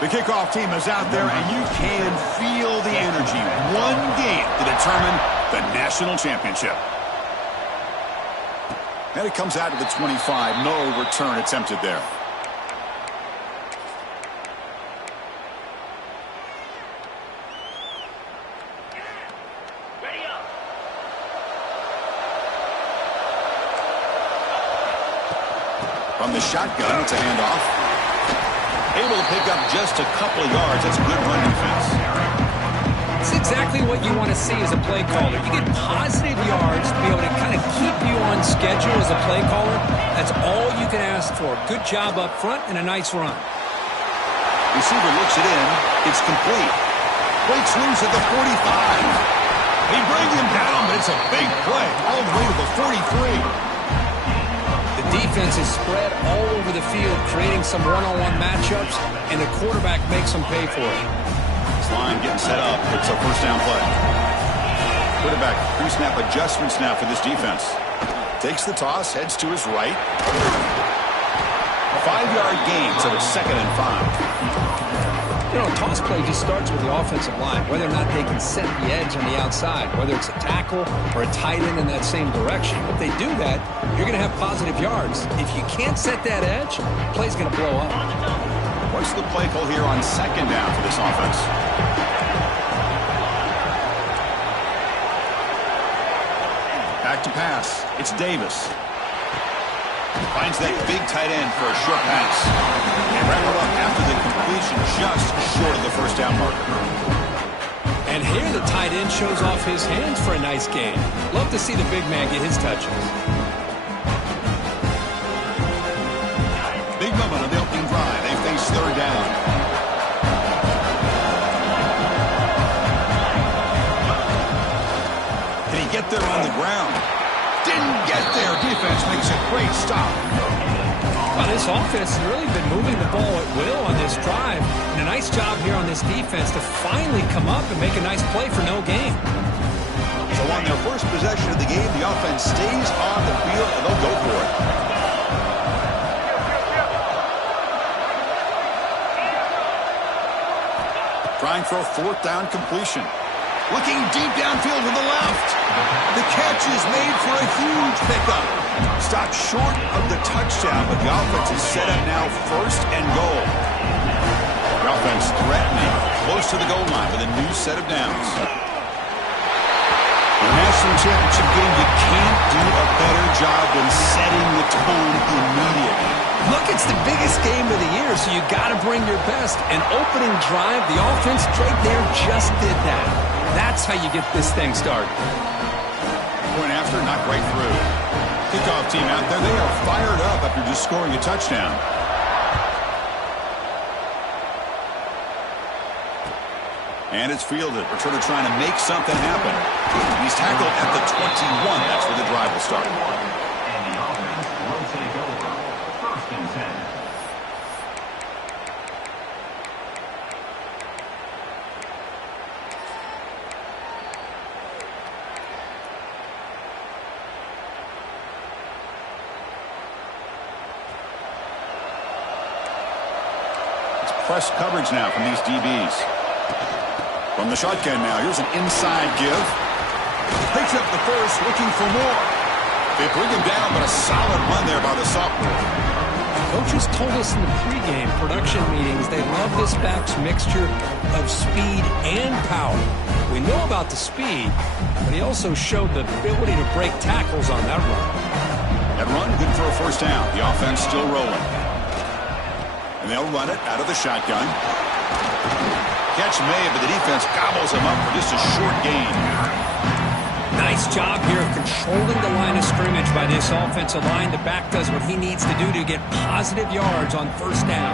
The kickoff team is out there, and you can feel the energy. One game to determine the national championship. And it comes out to the 25. No return attempted there. From the shotgun, it's a handoff. Able to pick up just a couple of yards. That's good run defense. It's exactly what you want to see as a play caller. You get positive yards to be able to kind of keep you on schedule as a play caller. That's all you can ask for. Good job up front and a nice run. Receiver looks it in. It's complete. Breaks loose at the 45. They bring him down, but it's a big play all the way to the 43. Defense is spread all over the field, creating some one-on-one matchups, and the quarterback makes them pay for it. This line getting set up. It's a first down play. Quarterback pre-snap adjustments now for this defense. Takes the toss, heads to his right. 5-yard gain, so it's 2nd and 5. You know, a toss play just starts with the offensive line, whether or not they can set the edge on the outside, whether it's a tackle or a tight end in that same direction. If they do that, you're going to have positive yards. If you can't set that edge, the play's going to blow up. What's the play call here on 2nd down for this offense? Back to pass. It's Davis. Finds that big tight end for a short pass. And wrap it up after the completion, just short of the first down marker. And here the tight end shows off his hands for a nice gain. Love to see the big man get his touches. Big moment on the opening drive. They face 3rd down. Can he get there on the ground? Didn't get there. Defense makes a great stop. Well, this offense has really been moving the ball at will on this drive. And a nice job here on this defense to finally come up and make a nice play for no gain. So on their first possession of the game, the offense stays on the field, and they'll go for it. Trying for a 4th down completion. Looking deep downfield to the left. The catch is made for a huge pickup. Stopped short of the touchdown, but the offense is set up now 1st and goal. The offense threatening close to the goal line with a new set of downs. The national championship game, you can't do a better job than setting the tone immediately. Look, it's the biggest game of the year, so you got to bring your best. An opening drive, the offense right there just did that. That's how you get this thing started. Point after, not right through. Kickoff team out there, they are fired up after just scoring a touchdown. And it's fielded. Returner trying to make something happen. He's tackled at the 21. That's where the drive will start. And the offense will take over. 1st and 10. Press coverage now from these DBs. From the shotgun now, here's an inside give. Picks up the first, looking for more. They bring him down, but a solid run there by the sophomore. Coaches told us in the pregame production meetings they love this back's mixture of speed and power. We know about the speed, but he also showed the ability to break tackles on that run. That run, good for a 1st down. The offense still rolling. And they'll run it out of the shotgun. Catch made, but the defense gobbles him up for just a short gain. Nice job here of controlling the line of scrimmage by this offensive line. The back does what he needs to do to get positive yards on 1st down.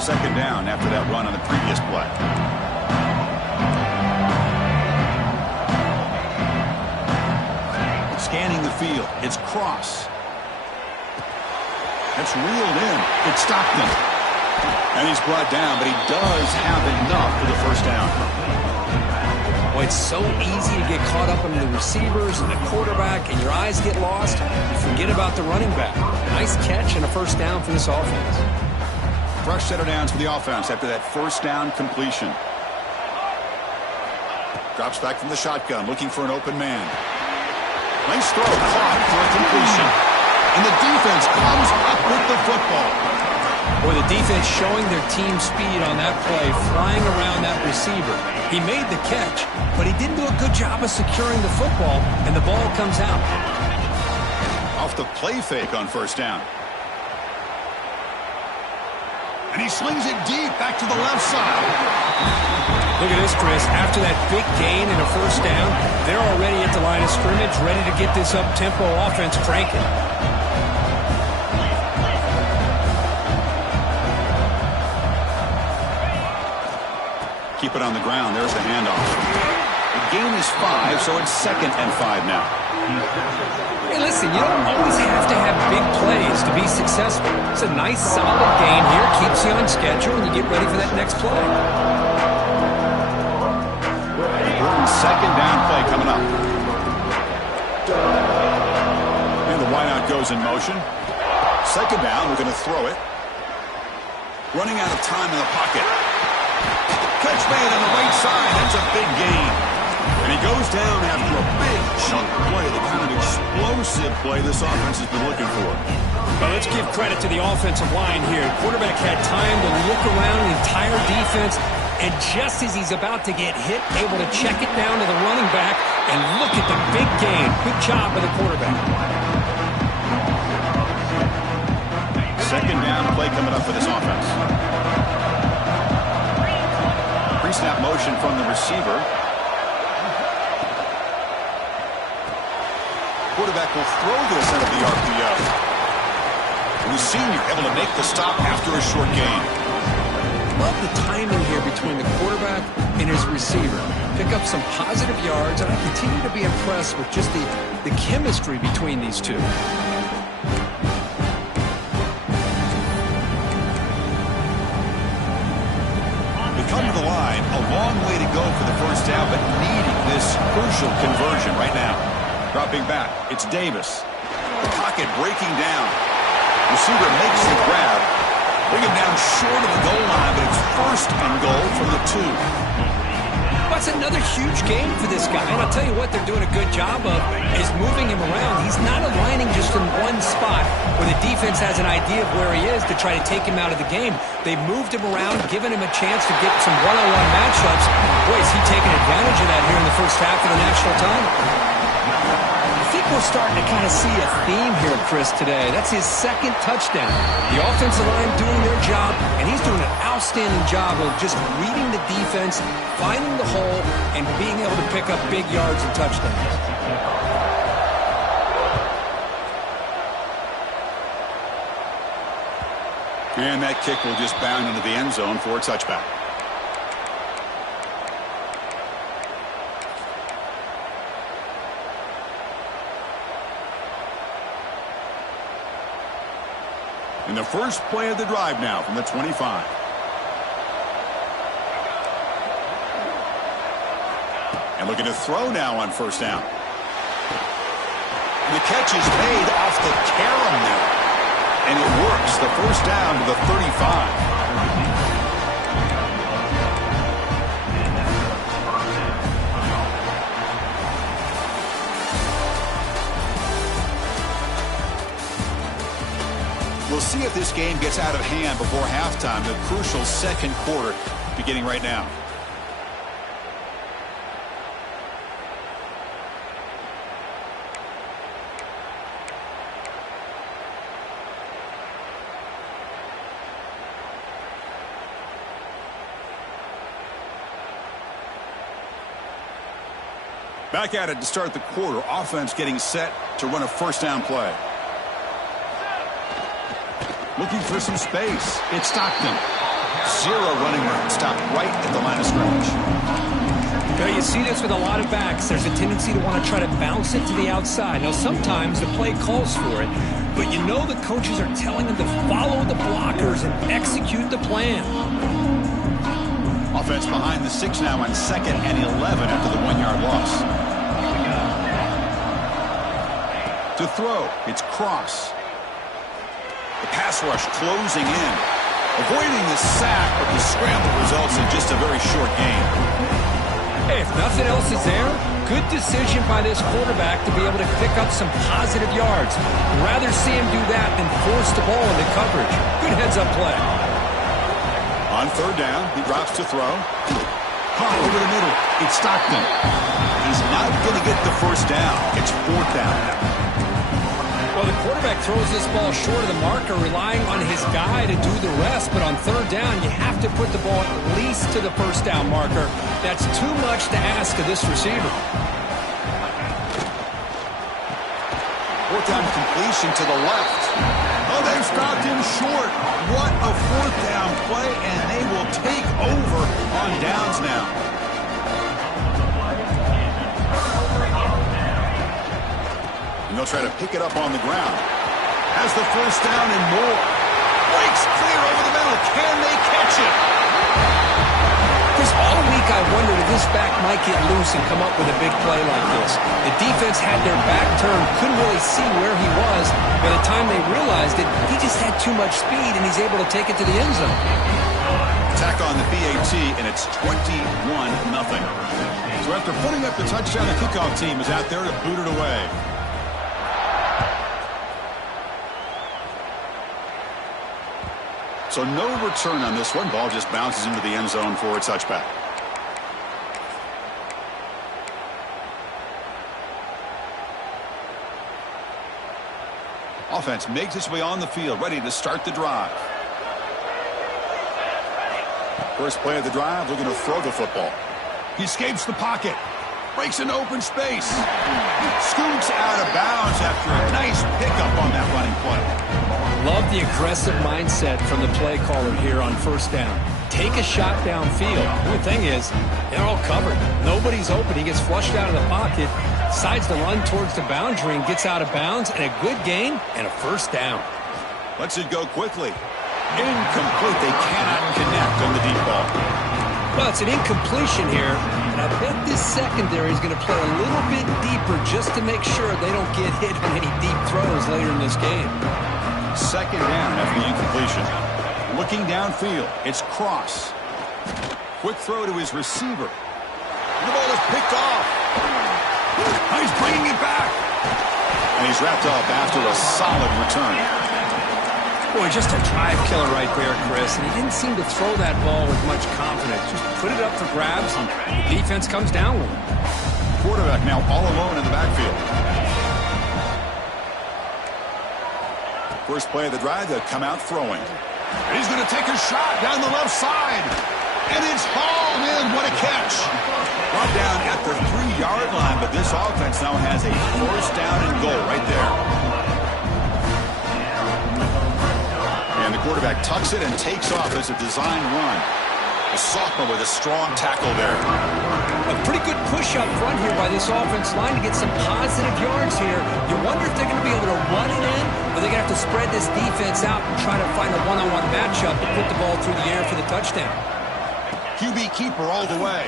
2nd down after that run on the previous play. Scanning the field. It's cross. That's reeled in. It stopped him. And he's brought down, but he does have enough for the 1st down. Well, it's so easy to get caught up in the receivers and the quarterback, and your eyes get lost. You forget about the running back. Nice catch and a 1st down for this offense. Fresh set of downs for the offense after that first down completion. Drops back from the shotgun, looking for an open man. Nice throw, caught for a completion. And the defense comes up with the football. Boy, the defense showing their team speed on that play, flying around that receiver. He made the catch, but he didn't do a good job of securing the football, and the ball comes out. Off the play fake on first down. And he slings it deep back to the left side. Look at this, Chris. After that big gain and a first down, they're already at the line of scrimmage, ready to get this up-tempo offense cranking. Keep it on the ground. There's the handoff. The gain is 5, so it's 2nd and 5 now. Hey, listen, you don't always have to have big plays to be successful. It's a nice, solid gain here. Keeps you on schedule, and you get ready for that next play. Important 2nd down play coming up. And the wideout goes in motion. 2nd down, we're going to throw it. Running out of time in the pocket. Catch made on the right side. That's a big gain. And he goes down after a big chunk play, the kind of explosive play this offense has been looking for. Well, let's give credit to the offensive line here. Quarterback had time to look around the entire defense, and just as he's about to get hit, able to check it down to the running back, and look at the big gain. Good job by the quarterback. 2nd down play coming up for this offense. Pre-snap motion from the receiver. Quarterback will throw this out of the RPO. The senior able to make the stop after a short gain. Love the timing here between the quarterback and his receiver. Pick up some positive yards, and I continue to be impressed with just the chemistry between these two. They come to the line, a long way to go for the first down, but needing this crucial conversion right now. Dropping back, it's Davis. The pocket breaking down. Receiver makes the grab. Bring him down short of the goal line, but it's 1st and goal from the 2. That's another huge game for this guy, and I'll tell you what they're doing a good job of is moving him around. He's not aligning just in one spot where the defense has an idea of where he is to try to take him out of the game. They've moved him around, given him a chance to get some one-on-one matchups. Boy, is he taking advantage of that here in the first half of the national title. I think we're starting to kind of see a theme here, Chris, today. That's his 2nd touchdown. The offensive line doing their job, and he's doing an outstanding job of just reading the defense, finding the hole, and being able to pick up big yards and touchdowns. And that kick will just bound into the end zone for a touchback. In the first play of the drive now from the 25. And looking to throw now on first down. And the catch is made off the carom there. And it works. The first down to the 35. We'll see if this game gets out of hand before halftime. The crucial 2nd quarter beginning right now. Back at it to start the quarter. Offense getting set to run a first down play. Looking for some space. It's Stockton. 0 running room. Stopped right at the line of scrimmage. Now, you see this with a lot of backs. There's a tendency to want to try to bounce it to the outside. Now, sometimes the play calls for it, but you know the coaches are telling them to follow the blockers and execute the plan. Offense behind the 6 now on 2nd and 11 after the 1-yard loss. To throw, it's Cross. The pass rush closing in. Avoiding the sack, but the scramble results in just a very short gain. Hey, if nothing else is there, good decision by this quarterback to be able to pick up some positive yards. Rather see him do that than force the ball into coverage. Good heads-up play. On third down, he drops to throw. Caught over the middle. It's Stockton. He's not going to get the first down. It's fourth down now. Well, the quarterback throws this ball short of the marker, relying on his guy to do the rest. But on third down, you have to put the ball at least to the first down marker. That's too much to ask of this receiver. Fourth down completion to the left. Oh, they've stopped him short. What a fourth down play, and they will take over on downs now. And they'll try to pick it up on the ground. Has the first down and more. Breaks clear over the middle. Can they catch it? Because all week I wondered if this back might get loose and come up with a big play like this. The defense had their back turned, couldn't really see where he was. By the time they realized it, he just had too much speed, and he's able to take it to the end zone. Attack on the PAT, and it's 21-0. So after putting up the touchdown, the kickoff team is out there to boot it away. So no return on this one. Ball just bounces into the end zone for a touchback. Offense makes its way on the field, ready to start the drive. First play of the drive, looking to throw the football. He escapes the pocket. Breaks into open space. Scoots out of bounds after a nice pickup on that running play. Love the aggressive mindset from the play caller here on first down. Take a shot downfield. The thing is, they're all covered. Nobody's open. He gets flushed out of the pocket, decides to run towards the boundary and gets out of bounds, and a good gain and a first down. Lets it go quickly. Incomplete. They cannot connect on the deep ball. Well, it's an incompletion here, and I bet this secondary is going to play a little bit deeper just to make sure they don't get hit on any deep throws later in this game. Second down after the incompletion. Looking downfield, it's Cross. Quick throw to his receiver. The ball is picked off. Oh, he's bringing it back. And he's wrapped up after a solid return. Boy, just a drive killer right there, Chris. And he didn't seem to throw that ball with much confidence. Just put it up for grabs, and the defense comes down with him. Quarterback now all alone in the backfield. First play of the drive, they'll come out throwing. And he's going to take a shot down the left side. And it's hauled in. What a catch. Brought down at the 3-yard line, but this offense now has a first down and goal right there. And the quarterback tucks it and takes off as a design run. A sophomore with a strong tackle there. A pretty good push up front here by this offense line to get some positive yards here. You wonder if they're going to be able to run it in, or they're going to have to spread this defense out and try to find a one-on-one matchup to put the ball through the air for the touchdown. QB keeper all the way.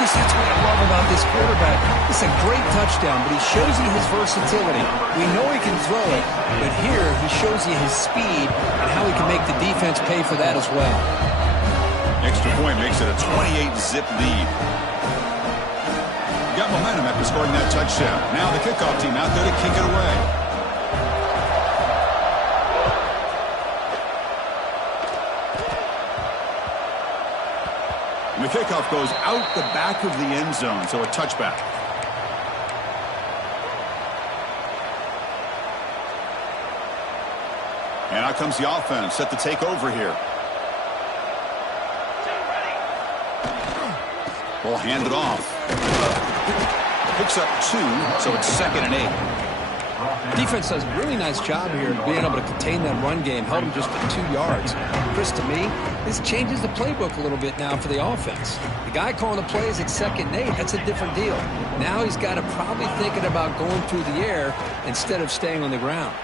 Chris, that's what I love about this quarterback. It's a great touchdown, but he shows you his versatility. We know he can throw it, but here he shows you his speed and how he can make the defense pay for that as well. Extra point makes it a 28-zip lead. Got momentum after scoring that touchdown. Now the kickoff team out there to kick it away. And the kickoff goes out the back of the end zone, so a touchback. And out comes the offense, set to take over here. Ball handed off. Picks up 2, so it's 2nd and 8. Defense does a really nice job here of being able to contain that run game, held him just to 2 yards. Chris, to me, this changes the playbook a little bit now for the offense. The guy calling the plays at 2nd and 8, that's a different deal. Now he's got to probably thinking about going through the air instead of staying on the ground.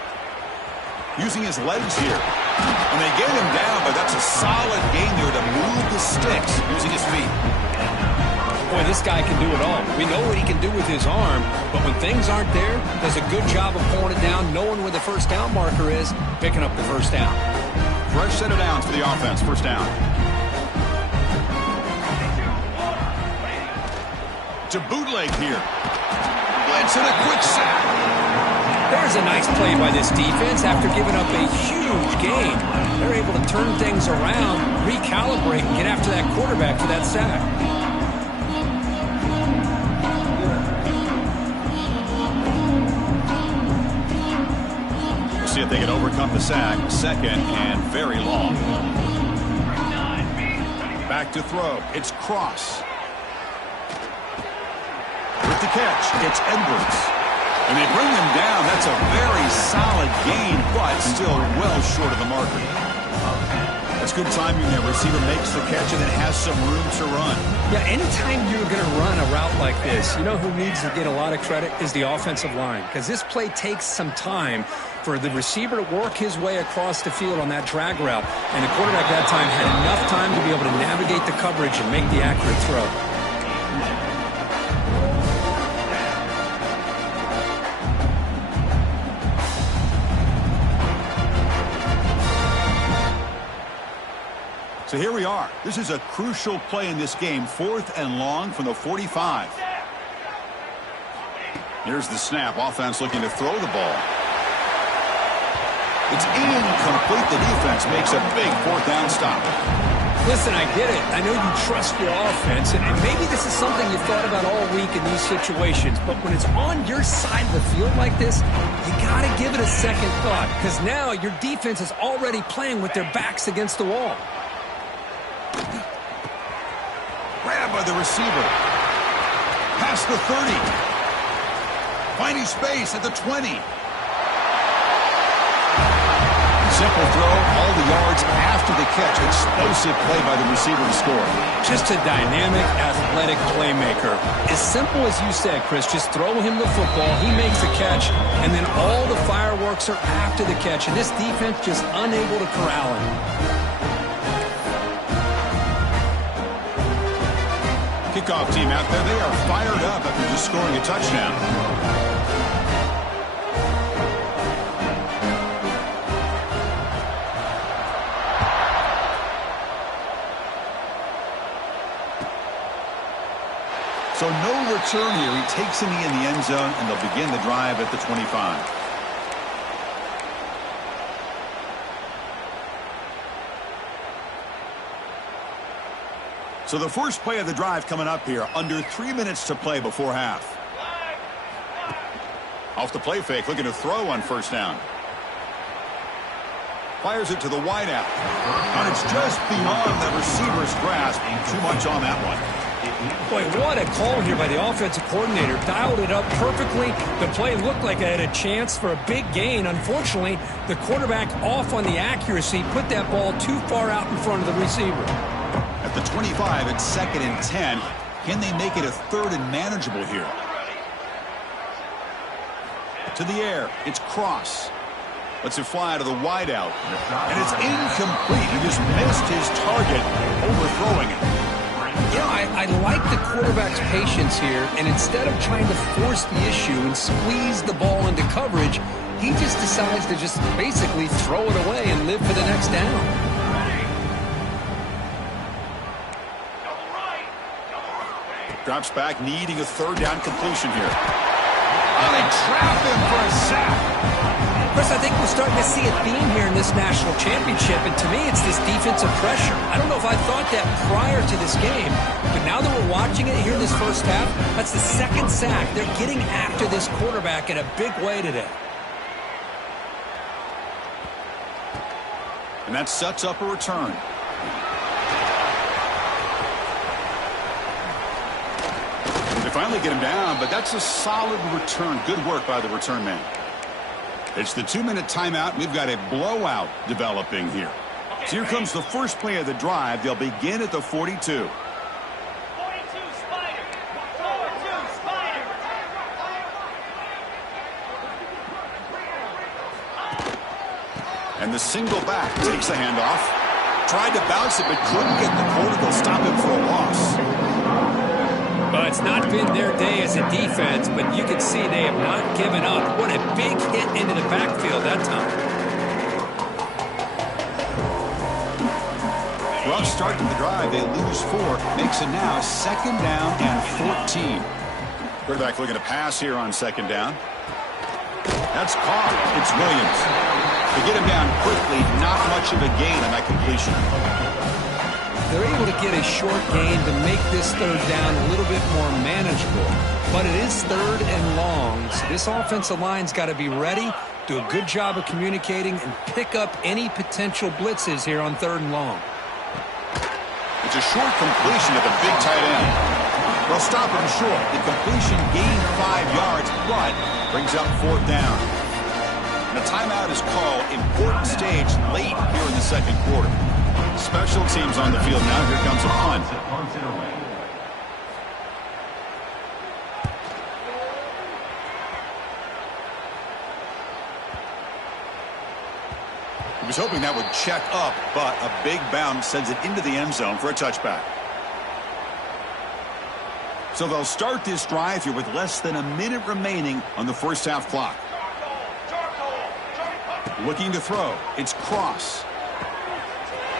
Using his legs here. And they get him down, but that's a solid game there to move the sticks using his feet. Boy, this guy can do it all. We know what he can do with his arm, but when things aren't there, does a good job of pulling it down, knowing where the first down marker is, picking up the first down. Fresh set of downs for the offense. First down. To bootleg here. Blitz and a quick sack. There's a nice play by this defense after giving up a huge gain. They're able to turn things around, recalibrate, and get after that quarterback for that sack. We'll see if they can overcome the sack. Second and very long. Back to throw. It's Cross. With the catch, it's Edwards. And they bring him down. That's a very solid gain, but still well short of the marker. That's good timing there. Receiver makes the catch and then has some room to run. Yeah, anytime you're going to run a route like this, you know who needs to get a lot of credit is the offensive line. Because this play takes some time for the receiver to work his way across the field on that drag route. And the quarterback that time had enough time to be able to navigate the coverage and make the accurate throw. So here we are. This is a crucial play in this game. 4th and long from the 45. Here's the snap. Offense looking to throw the ball. It's incomplete. The defense makes a big 4th down stop. Listen, I get it. I know you trust your offense, and maybe this is something you thought about all week in these situations, but when it's on your side of the field like this, you got to give it a second thought, because now your defense is already playing with their backs against the wall. Grab by the receiver. Past the 30. Finding space at the 20. Simple throw, all the yards after the catch. Explosive play by the receiver to score. Just a dynamic, athletic playmaker. As simple as you said, Chris, just throw him the football, he makes the catch, and then all the fireworks are after the catch, and this defense just unable to corral him. Kickoff team out there, they are fired up after just scoring a touchdown. So no return here. He takes in the end zone, and they'll begin the drive at the 25. So the first play of the drive coming up here. Under 3 minutes to play before half. Off the play fake, looking to throw on first down. Fires it to the wideout. And it's just beyond the receiver's grasp. Too much on that one. Boy, what a call here by the offensive coordinator. Dialed it up perfectly. The play looked like it had a chance for a big gain. Unfortunately, the quarterback off on the accuracy, put that ball too far out in front of the receiver. At the 25, it's 2nd and 10. Can they make it a 3rd and manageable here? To the air, it's Cross. Lets it fly out of the wideout. And it's incomplete. He just missed his target, overthrowing it. You know, I like the quarterback's patience here, and instead of trying to force the issue and squeeze the ball into coverage, he just decides to just basically throw it away and live for the next down. Drops back, needing a 3rd down completion here. Oh, they trap him for a sack. Chris, I think we're starting to see a theme here in this national championship, and to me, it's this defensive pressure. I don't know if I thought that prior to this game, but now that we're watching it here in this first half, that's the 2nd sack. They're getting after this quarterback in a big way today. And that sets up a return. Finally get him down, but that's a solid return. Good work by the return man. It's the 2-minute timeout. We've got a blowout developing here. So here comes the first play of the drive. They'll begin at the 42. 42 Spider. 42 Spider. And the single back takes the handoff. Tried to bounce it, but couldn't get the corner. They'll stop him for a loss. Well, it's not been their day as a defense, but you can see they have not given up. What a big hit into the backfield that time. Rough start to the drive. They lose 4. Makes it now 2nd down and 14. Quarterback looking to pass here on 2nd down. That's caught. It's Williams. To get him down quickly, not much of a gain on that completion. They're able to get a short gain to make this 3rd down a little bit more manageable. But it is 3rd and long, so this offensive line's got to be ready, do a good job of communicating, and pick up any potential blitzes here on 3rd and long. It's a short completion to the big tight end. They'll stop him short. The completion gained 5 yards, but brings up 4th down. And a timeout is called. Important stage late here in the 2nd quarter. Special teams on the field now. Here comes a punt. He was hoping that would check up, but a big bounce sends it into the end zone for a touchback. So they'll start this drive here with less than a minute remaining on the first half clock. Looking to throw. It's Cross.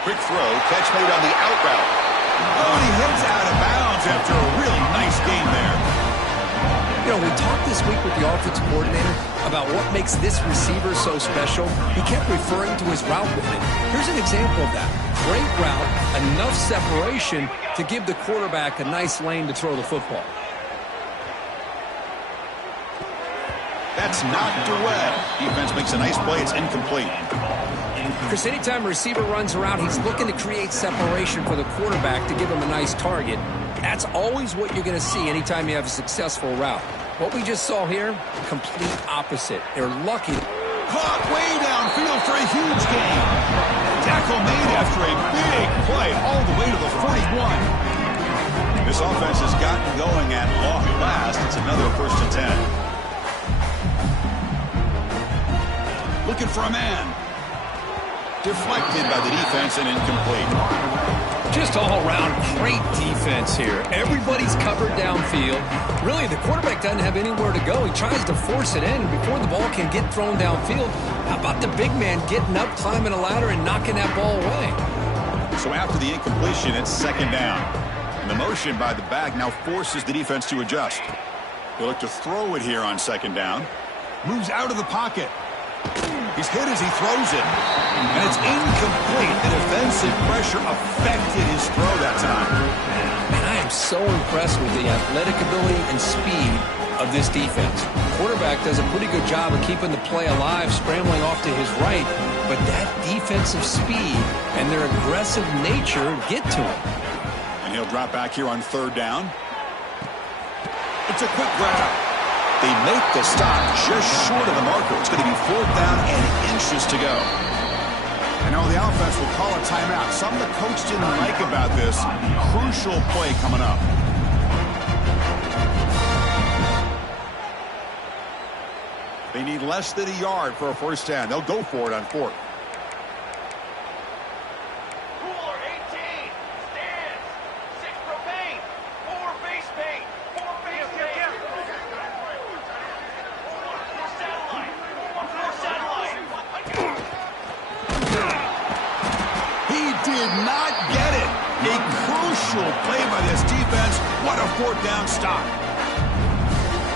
Quick throw. Catch made on the out route. Oh, and he heads out of bounds after a really nice game there. You know, we talked this week with the offensive coordinator about what makes this receiver so special. He kept referring to his route running. Here's an example of that. Great route, enough separation to give the quarterback a nice lane to throw the football. That's knocked away. Defense makes a nice play. It's incomplete. Because anytime a receiver runs around, he's looking to create separation for the quarterback to give him a nice target. That's always what you're going to see anytime you have a successful route. What we just saw here, complete opposite. They're lucky. Caught way downfield for a huge gain. Tackle made after a big play all the way to the 41. This offense has gotten going at long last. It's another 1st and 10. Looking for a man. Deflected by the defense and incomplete. Just all around great defense here. Everybody's covered downfield. Really, the quarterback doesn't have anywhere to go. He tries to force it in before the ball can get thrown downfield. How about the big man getting up, climbing a ladder, and knocking that ball away? So after the incompletion, it's 2nd down. And the motion by the back now forces the defense to adjust. They look to throw it here on 2nd down. Moves out of the pocket. He's hit as he throws it. And it's incomplete. The defensive pressure affected his throw that time. And I am so impressed with the athletic ability and speed of this defense. Quarterback does a pretty good job of keeping the play alive, scrambling off to his right. But that defensive speed and their aggressive nature get to him. And he'll drop back here on 3rd down. It's a quick grab. They make the stop just short of the marker. It's going to be 4th down and inches to go. And now the offense will call a timeout. Something the coach didn't like about this. Crucial play coming up. They need less than a yard for a 1st down. They'll go for it on 4th. Cooler 18. Stands. 6 propane. 4 base paint. 4 base paint. 4 satellite. 4 satellite. He did not get it. A crucial play by this defense. What a 4th down stop.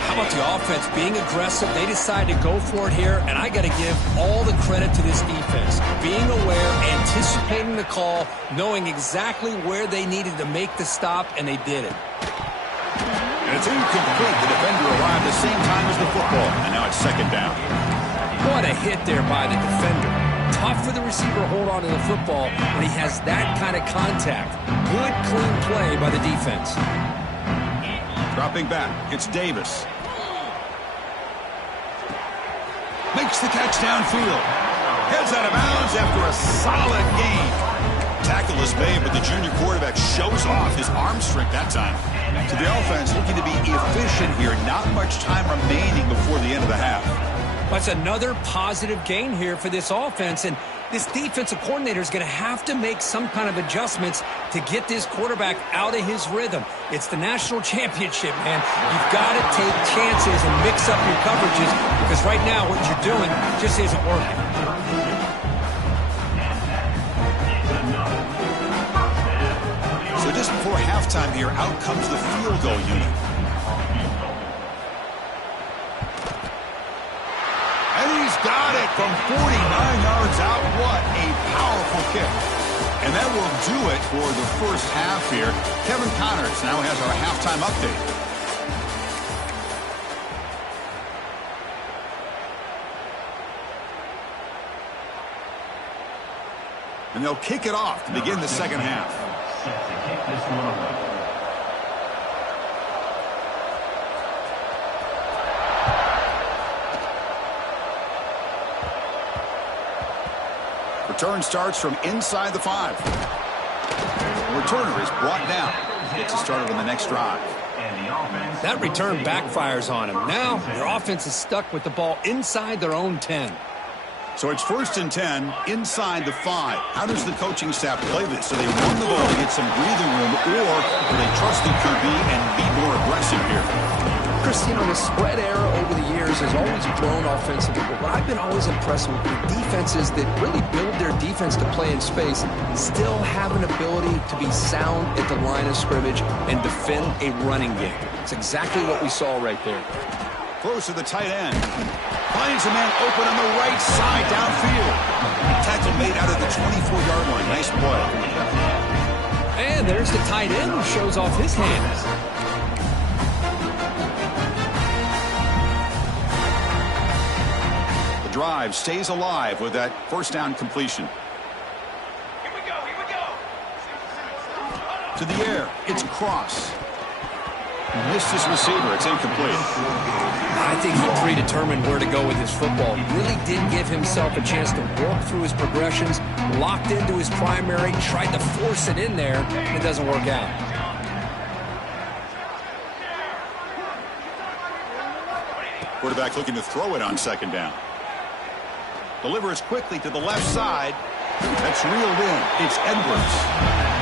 How about the offense being aggressive? They decide to go for it here, and I got to give all the credit to this defense. Being aware, anticipating the call, knowing exactly where they needed to make the stop, and they did it. And it's incomplete. The defender arrived the same time as the football, and now it's 2nd down. What a hit there by the defender. Tough for the receiver to hold on to the football when he has that kind of contact. Good, clean play by the defense. Dropping back, it's Davis. Makes the catch downfield. Heads out of bounds after a solid gain. Tackle is made, but the junior quarterback shows off his arm strength that time. So the offense looking to be efficient here. Not much time remaining before the end of the half. That's another positive gain here for this offense, and this defensive coordinator is going to have to make some kind of adjustments to get this quarterback out of his rhythm. It's the national championship, man. You've got to take chances and mix up your coverages because right now what you're doing just isn't working. halftime here, out comes the field goal unit. And he's got it from 49 yards out. What a powerful kick. And that will do it for the first half here. Kevin Connors now has our halftime update. And they'll kick it off to begin the second half. Set to kick this one off. Return starts from inside the 5. The returner is brought down. Gets us started on the next drive. That return backfires on him. Now their offense is stuck with the ball inside their own 10. So it's 1st and 10 inside the 5. How does the coaching staff play this? Do they run the ball to get some breathing room, or do they trust the QB and be more aggressive here? Chris, you know, the spread era over the years has always grown offensively, but I've been always impressed with the defenses that really build their defense to play in space, still have an ability to be sound at the line of scrimmage and defend a running game. It's exactly what we saw right there. Close to the tight end. Finds a man open on the right side downfield. Tackle made out of the 24-yard line. Nice play. And there's the tight end who shows off his hands. The drive stays alive with that first down completion. Here we go, here we go. To the air. It's Cross. Missed his receiver. It's incomplete. I think he predetermined where to go with his football. Really did give himself a chance to walk through his progressions, locked into his primary, tried to force it in there, and it doesn't work out. Quarterback looking to throw it on second down. Delivers quickly to the left side. That's reeled in. It's Edwards.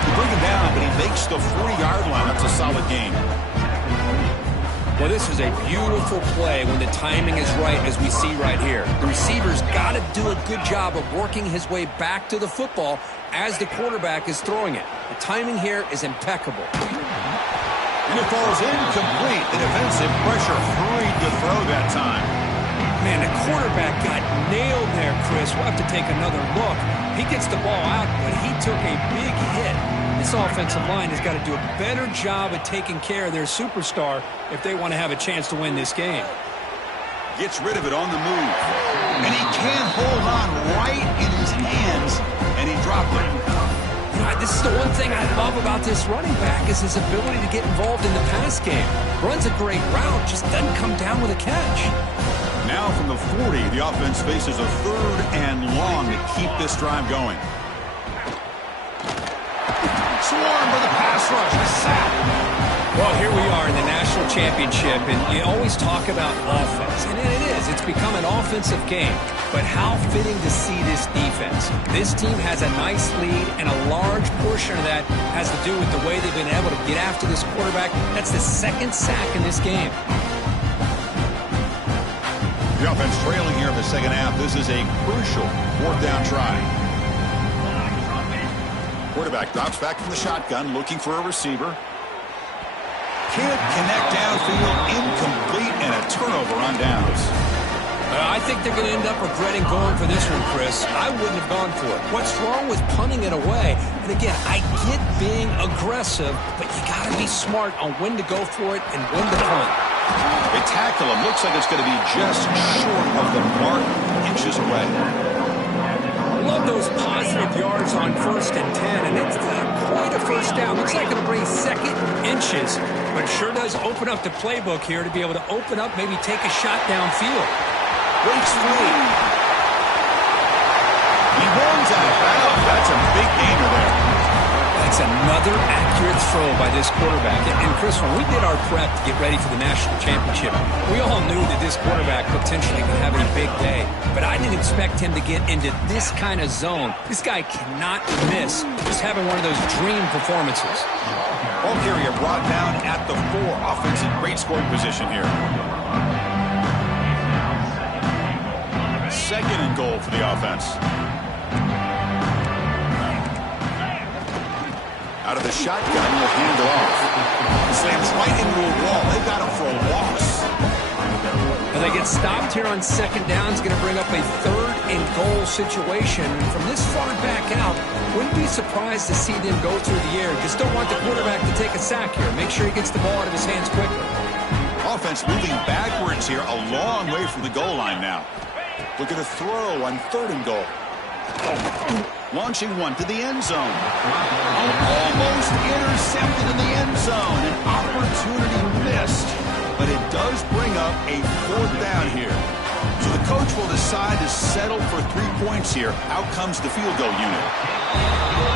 They bring him down, but he makes the 40-yard line. That's a solid gain. Well, this is a beautiful play when the timing is right, as we see right here. The receiver's got to do a good job of working his way back to the football as the quarterback is throwing it. The timing here is impeccable. And it falls incomplete. The defensive pressure hurried to throw that time. Man, the quarterback got nailed there, Chris. We'll have to take another look. He gets the ball out, but he took a big hit. This offensive line has got to do a better job at taking care of their superstar if they want to have a chance to win this game. Gets rid of it on the move. And he can't hold on right in his hands, and he dropped it. You know, this is the one thing I love about this running back is his ability to get involved in the pass game. Runs a great route, just doesn't come down with a catch. Now from the 40, the offense faces a 3rd and long to keep this drive going. Swarmed by the pass rush, a sack. Well, here we are in the national championship, and you always talk about offense, and it is. It's become an offensive game, but how fitting to see this defense. This team has a nice lead, and a large portion of that has to do with the way they've been able to get after this quarterback. That's the 2nd sack in this game. The offense trailing here in the second half. This is a crucial 4th down try. Quarterback drops back from the shotgun, looking for a receiver. Can't connect downfield, incomplete, and a turnover on downs. I think they're going to end up regretting going for this one, Chris. I wouldn't have gone for it. What's wrong with punting it away? And again, I get being aggressive, but you got to be smart on when to go for it and when to punt. They tackle him. Looks like it's going to be just short of the mark, inches away. Love those positive yards on 1st and 10, and it's quite a first down. Looks like it'll bring 2nd inches, but sure does open up the playbook here to be able to open up, maybe take a shot downfield. Breaks free. He runs out of bounds. That's a big gainer there. That's another accurate throw by this quarterback. And Chris, when we did our prep to get ready for the national championship, we all knew that this quarterback potentially could have a big day. But I didn't expect him to get into this kind of zone. This guy cannot miss. Just having one of those dream performances. Ball carrier brought down at the 4. Offense in great scoring position here. 2nd and goal for the offense. Out of the shotgun, will hand it off. Slams right into a wall. They got him for a loss. And they get stopped here on second down. It's going to bring up a 3rd and goal situation. From this far back out, wouldn't be surprised to see them go through the air. Just don't want the quarterback to take a sack here. Make sure he gets the ball out of his hands quickly. Offense moving backwards here, a long way from the goal line now. Look at a throw on 3rd and goal. Launching one to the end zone. Almost intercepted in the end zone. An opportunity missed. But it does bring up a 4th down here. So the coach will decide to settle for 3 points here. Out comes the field goal unit.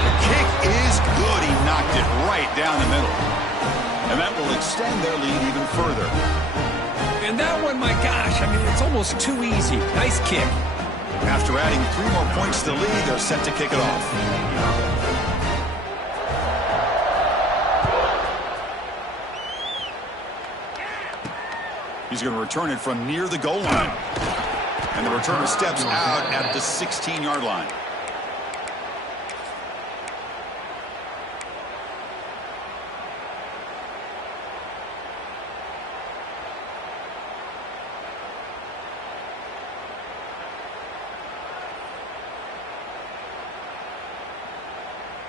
The kick is good. He knocked it right down the middle. And that will extend their lead even further. And that one, my gosh, I mean, it's almost too easy. Nice kick. After adding 3 more points to the lead, they're set to kick it off. He's going to return it from near the goal line. And the returner steps out at the 16-yard line.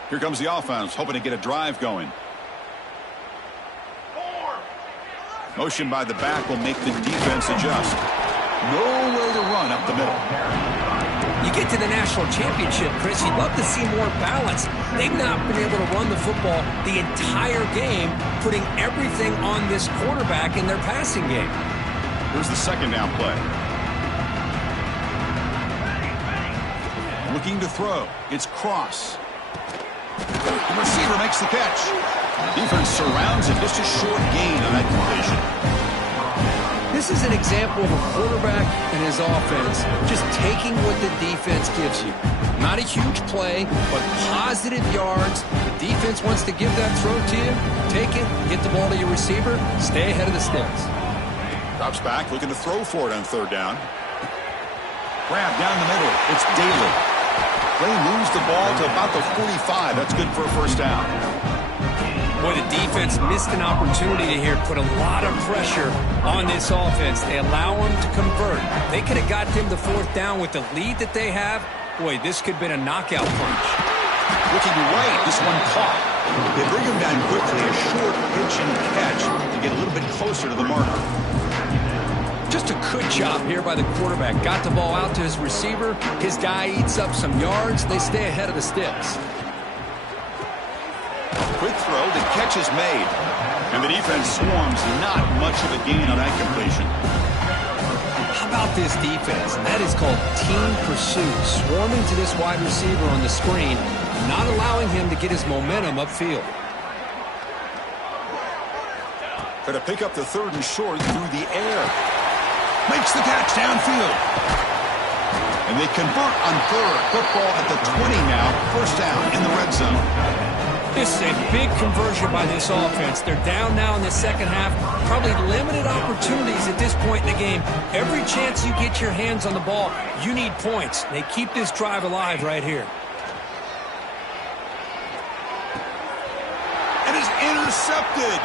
Here comes the offense, hoping to get a drive going. Motion by the back will make the defense adjust. Nowhere to run up the middle. You get to the national championship, Chris, you'd love to see more balance. They've not been able to run the football the entire game, putting everything on this quarterback in their passing game. Here's the 2nd down play. Looking to throw. It's Cross. The receiver makes the catch. Defense surrounds it. Just a short gain on that completion. This is an example of a quarterback and his offense just taking what the defense gives you. Not a huge play, but positive yards. The defense wants to give that throw to you. Take it, get the ball to your receiver, stay ahead of the sticks. Drops back, looking to throw for it on 3rd down. Grab down the middle. It's Daly. They moves the ball to about the 45. That's good for a 1st down. Boy, the defense missed an opportunity to here put a lot of pressure on this offense. They allow them to convert. They could have got them the 4th down with the lead that they have. Boy, this could have been a knockout punch. Looking right, this one caught. They bring him down quickly, a short pitch and catch to get a little bit closer to the marker. Just a good job here by the quarterback. Got the ball out to his receiver. His guy eats up some yards. They stay ahead of the sticks. Quick throw, the catch is made. And the defense swarms, not much of a gain on that completion. How about this defense? That is called team pursuit. Swarming to this wide receiver on the screen, not allowing him to get his momentum upfield. Try to pick up the 3rd and short through the air. Makes the catch downfield. And they convert on 3rd. Football at the 20 now. 1st down in the red zone. This is a big conversion by this offense. They're down now in the 2nd half. Probably limited opportunities at this point in the game. Every chance you get your hands on the ball, you need points. They keep this drive alive right here. And is intercepted.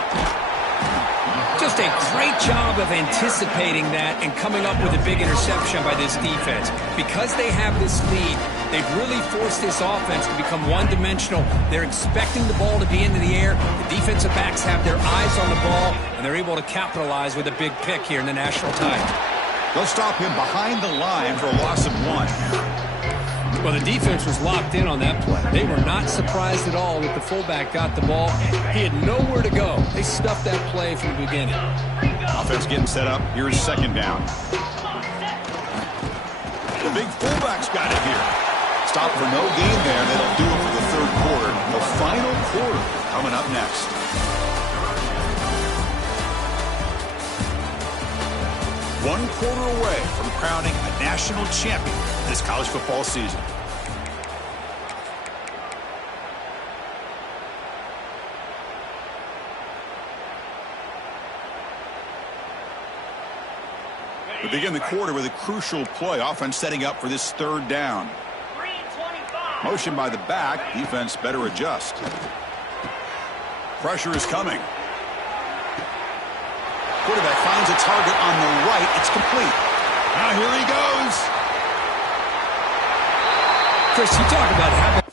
Just a great job of anticipating that and coming up with a big interception by this defense. Because they have this lead, they've really forced this offense to become one-dimensional. They're expecting the ball to be into the air. The defensive backs have their eyes on the ball, and they're able to capitalize with a big pick here in the national title. They'll stop him behind the line for a loss of 1. Well, the defense was locked in on that play. They were not surprised at all that the fullback got the ball. He had nowhere to go. They stuffed that play from the beginning. Offense getting set up. Here's 2nd down. The big fullback's got it here. Stop for no gain there. That'll do it for the 3rd quarter. The final quarter coming up next. One quarter away from crowning a national champion this college football season. We begin the quarter with a crucial play. Offense setting up for this 3rd down. Motion by the back. Defense better adjust. Pressure is coming. Quarterback finds a target on the right. It's complete. Now here he goes. Chris, you talk about having